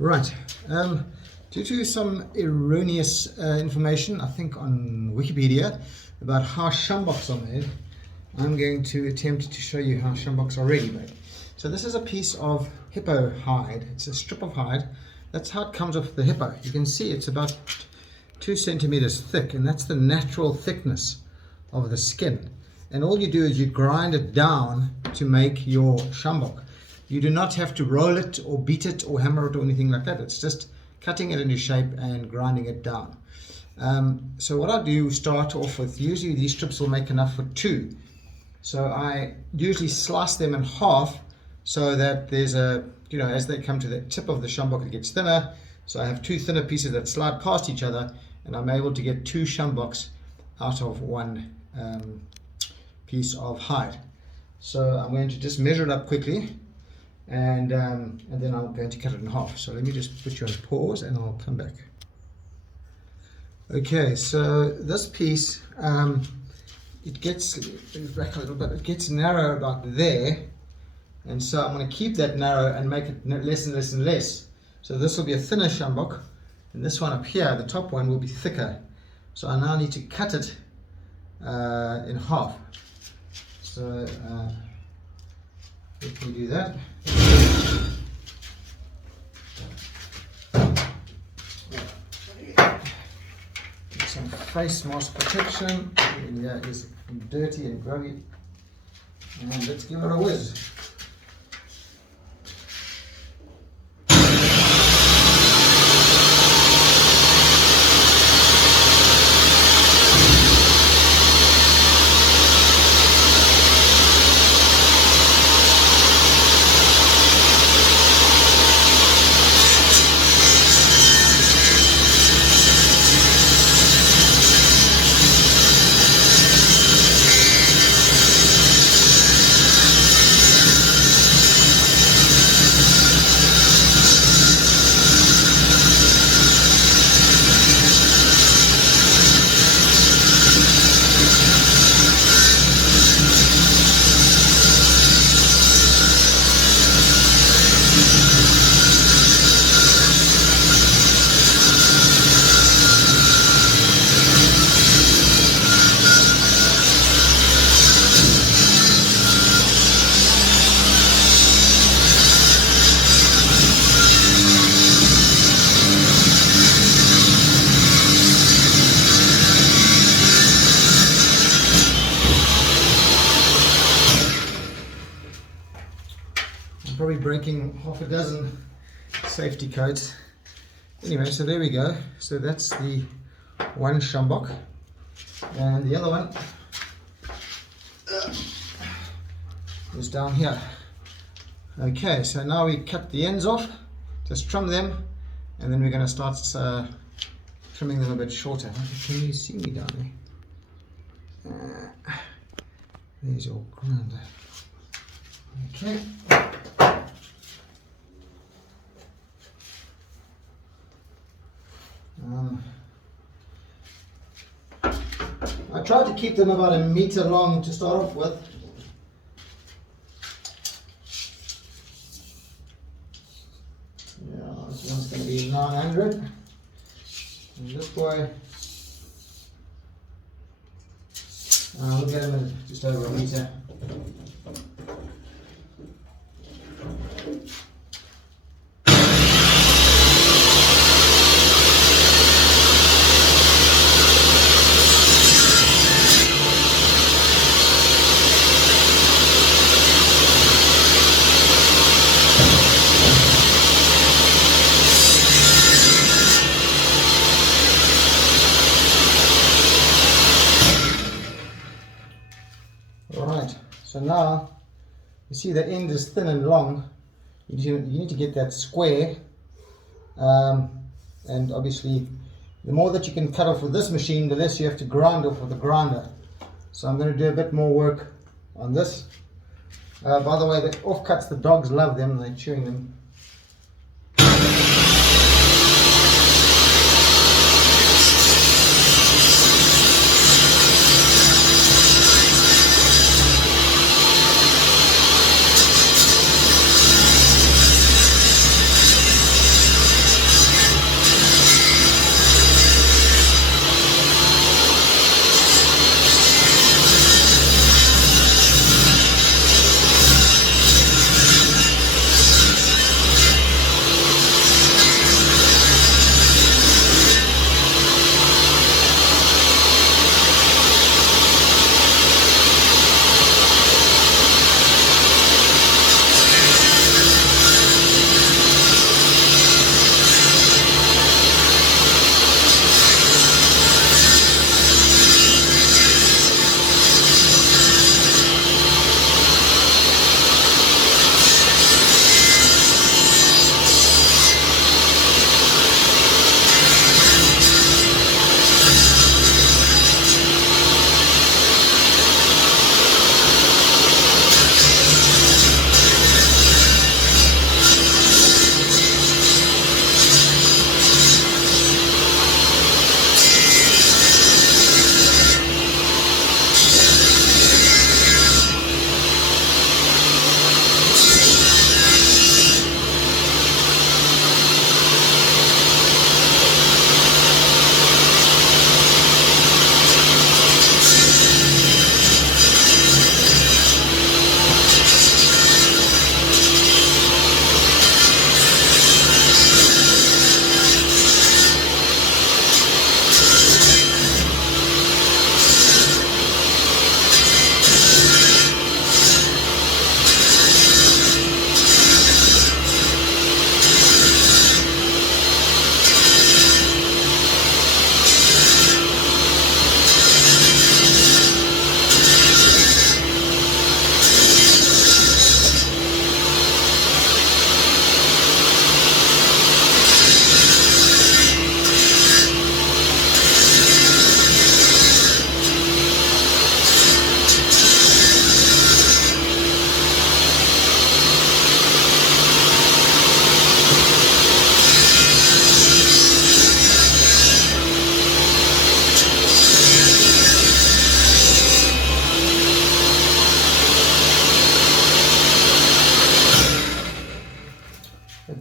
Right. Due to some erroneous information, I think on Wikipedia, about how sjamboks are made, I'm going to attempt to show you how sjamboks are really made. So this is a piece of hippo hide. It's a strip of hide. That's how it comes off the hippo. You can see it's about 2 centimeters thick, and that's the natural thickness of the skin. And all you do is you grind it down to make your sjambok. You do not have to roll it or beat it or hammer it or anything like that. It's just cutting it into shape and grinding it down. So what I do start off with, usually these strips will make enough for 2. So I usually slice them in half so that there's a, as they come to the tip of the sjambok, it gets thinner. So I have 2 thinner pieces that slide past each other, and I'm able to get 2 sjamboks out of one piece of hide. So I'm going to just measure it up quickly, and then I'm going to cut it in half. So let me just put you on pause and I'll come back. Okay, so this piece, it gets back a little bit, it gets narrow about there, and so I'm going to keep that narrow and make it less and less and less. So this will be a thinner sjambok, and this one up here, the top one, will be thicker. So I now need to cut it in half. So let me do that. Get some face mask protection. Yeah, it's dirty and grubby. And let's give it a whiz. Probably breaking half a dozen safety codes. Anyway, so there we go. So that's the one sjambok, and the other one is down here. Okay, so now we cut the ends off, just trim them, and then we're going to start trimming them a bit shorter. Can you see me down there? There's your grinder. Okay. I tried to keep them about 1 meter long to start off with. Yeah, this one's going to be 900. And this boy, we'll get him at just over 1 meter. Alright, so now you see the end is thin and long. You need to get that square, and obviously the more that you can cut off with this machine, the less you have to grind off with the grinder. So I'm going to do a bit more work on this. By the way, the offcuts, the dogs love them, they're chewing them.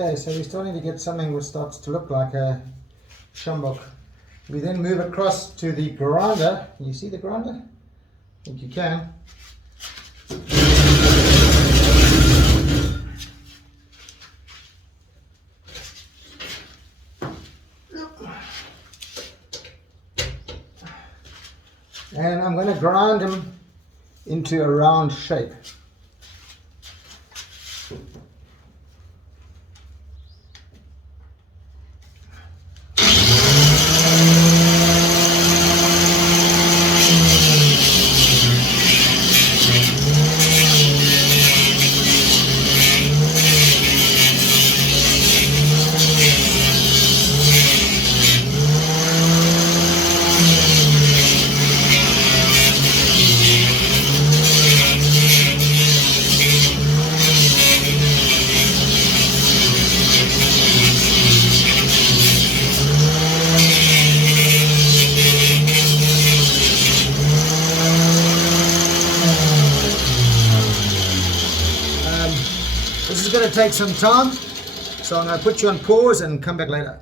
Okay, so we're starting to get something which starts to look like a Sjambok. We then move across to the grinder. Can you see the grinder? I think you can. And I'm going to grind them into a round shape. This is going to take some time, so I'm going to put you on pause and come back later.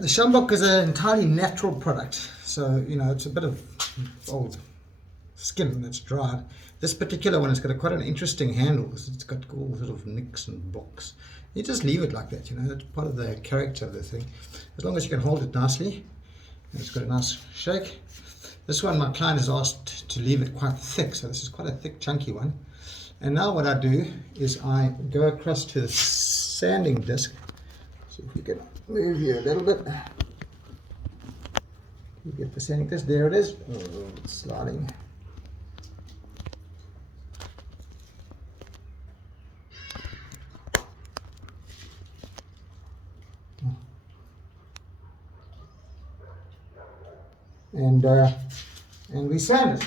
The Sjambok is an entirely natural product, so it's a bit of old skin that's dried. This particular one has got quite an interesting handle. It's got all sort of nicks and bocks. You just leave it like that, it's part of the character of the thing. As long as you can hold it nicely, it's got a nice shake. This one my client has asked to leave it quite thick, so this is quite a thick, chunky one. And now what I do is I go across to the sanding disc. See if we can move you a little bit. You get the sanding disc, there it is. Oh, it's sliding. And we sand it.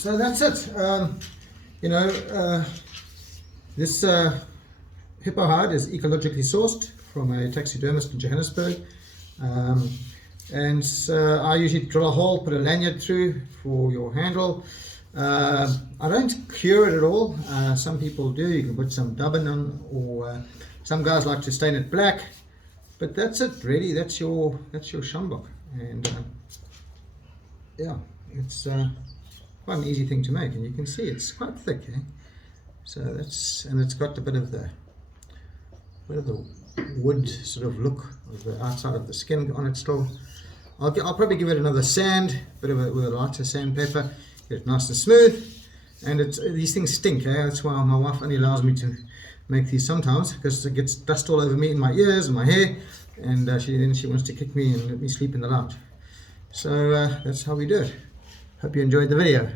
So that's it. This hippo hide is ecologically sourced from a taxidermist in Johannesburg. And I usually drill a hole, put a lanyard through for your handle. I don't cure it at all. Some people do. You can put some dubbin on, or some guys like to stain it black. But that's it, really. That's your sjambok. And yeah, it's quite an easy thing to make, and you can see it's quite thick. So and it's got a bit of the wood sort of look of the outside of the skin on it still. I'll probably give it another sand, with a lighter sandpaper, get it nice and smooth. And these things stink. That's why my wife only allows me to make these sometimes, because it gets dust all over me in my ears and my hair, and then she wants to kick me and let me sleep in the lounge. So that's how we do it. Hope you enjoyed the video.